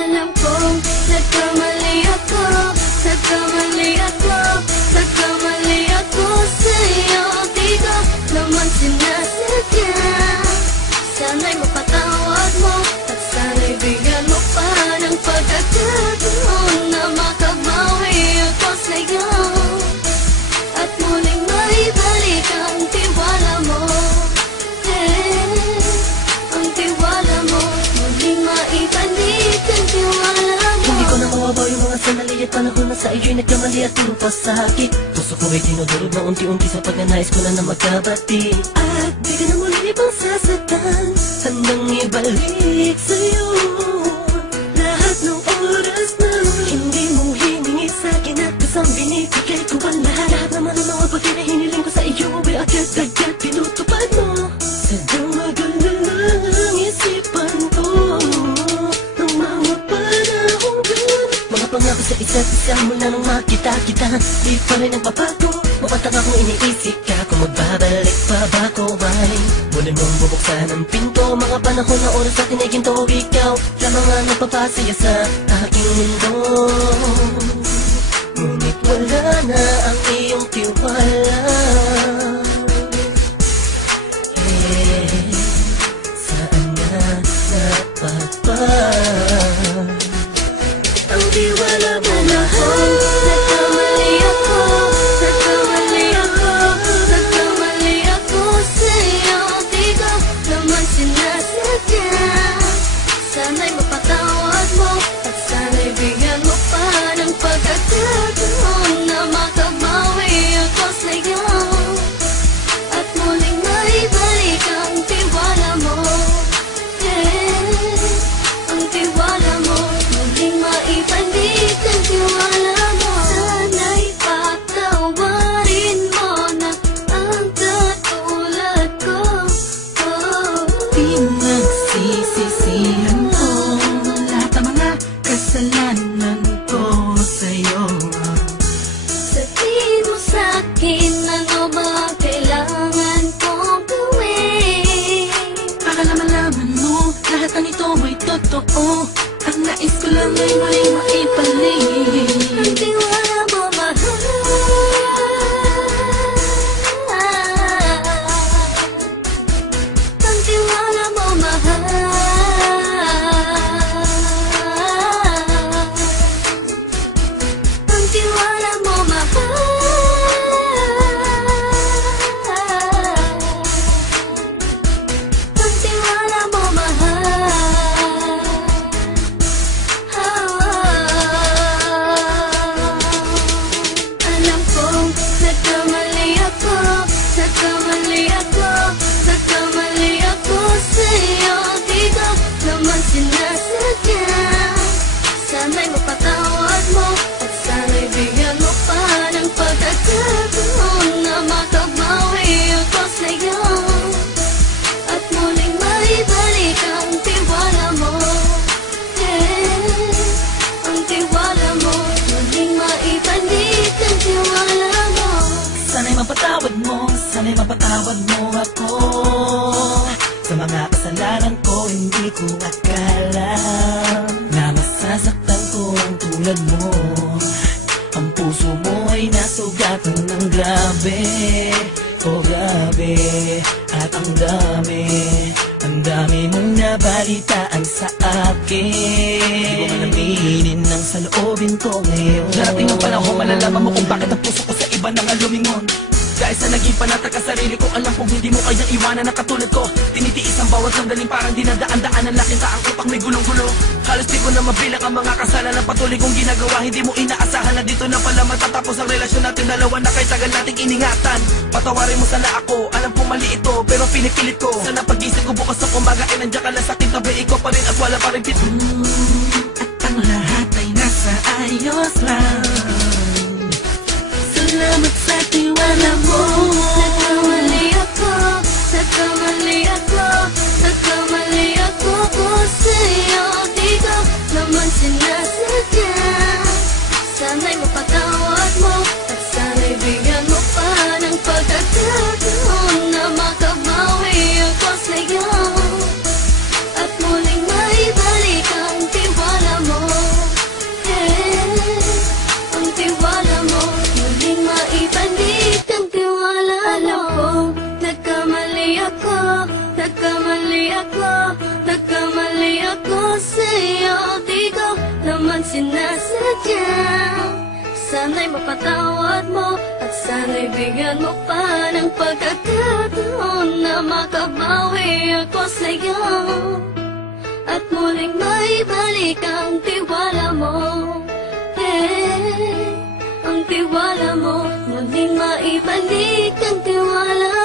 Alam kong nagkamali ako, nagkamali ako, nagkamali ako sa'yo. Di ko naman sinasadya. Sana'y mapatawad mo at sana'y bigyan mo pa ng pagkakataon na makabawi ako sa'yo at muling maibalik ang tiwala mo. Ang tiwala mo, muling maibalik ang tiwala mo. Hindi ko na mawabaw yung mga sandali at panahon na sa iyo'y nagkamali at pinupasakit. Puso ko ay tinudurog na unti-unti sa pagnanais ko na magkabati. At di ka na muli pang sasaktan, handang ibalik sa'yo lahat ng oras na hindi mo hiningi sa'kin at kasang binibigay ko ang lahat. Naman ang mga bagay na hiniling ko sa iyo ay agad-agad pinutupad mo. Sadyang maganda lang isipan ko ng mga panahon dun. Mga pangako sa isa't isa mula nung makita kita, di pa rin nagbabago. Mapatang akong iniisip ka kung magbabalik pa ba ko ay muli mong bubuksan ang pinto. Mga panahon na oras natin ay ginto. Ikaw lamang ang nagpapasaya sa aking mundo. Ngunit wala na ang iyong tiwala. Saan na napagpag ang tiwala mo mahal? Nagkamali ako, nagkamali ako, nagkamali ako sa'yo. Di ko naman sinasadya. Sana'y mapatawad mo at sana'y bigyan mo pa ng pagkakataon na makabawi ako sa'yo at muling maibalik ang tiwala mo. Ang tiwala mo, muling maibalik ang tiwala mo. Sana'y patawarin mo na ang katulad ko. Pinagsisisihan ko lahat ng mga kasalanan ko sa'yo. Sabihin mo sa'kin ano ba ang kailangan kong gawin. Para malaman mo lahat ng ito ay totoo. Ang nais ko lang ay muling maibalik Ang tiwala mo mahal. Ang tiwala mo mahal. Ang tiwala mo mahal. Ang tiwala mo mahal. Alam kong nagkamali ako, nagkamali ako, nagkamali ako sa'yo. Di ko naman sinasadya. Sana'y mapatawad mo at sana'y bigyan mo pa ng pagkakataon na makabawi ako sa'yo at muling maibalik ang tiwala mo. Ang tiwala mo, muling maibalik ang tiwala mo. Sana'y mapatawad mo, sana'y mapatawad mo ako sa mga kasalanan ko. Hindi ko akala na masasaktan ko ang tulad mo. Ang puso mo ay nasugatan ng grabe, oh grabe. At ang dami mong nabalitaan sa akin. Di ko man aminin ang saloobin ko ngayon. Darating ang panahon, malalaman mo kung bakit ang puso ko sa iba nang alumingon. Dahil sa naging panatag ka sarili ko, alam kong hindi mo kayang iwanan na katulad ko. Tinitiis ang bawat sandaling parang dinadaan-daan ang lakita ang utak may gulong-gulo. Halos di ko na mabilang ang mga kasalanan patuloy kong ginagawa. Hindi mo inaasahan na dito na pala matatapos ang relasyon natin dalawa na kahit tagal nating iningatan. Patawarin mo sana ako, alam kong mali ito pero pinipilit ko. Sana pag-isip ko bukas na kumbaga ay nandiyan ka lang sa akin, tabi ikaw pa rin at wala pa rin pit. At ang lahat ay nasa ayos lang. Salamat sa tiwala mo. Nagkamali ako, nagkamali ako, nagkamali ako sa'yo. Di ko naman sinasadya. Sana'y mapatawad mo at sana'y bigyan mo pa ng pagkakataon na makabawi ako sa'yo at muling maibalik ang tiwala mo. naman sinasadya. Sana'y mapatawad mo at sana'y bigyan mo pa ng pagkakataon na makabawi ako sa'yo at muling maibalik ang tiwala mo. Ang tiwala mo, muling maibalik ang tiwala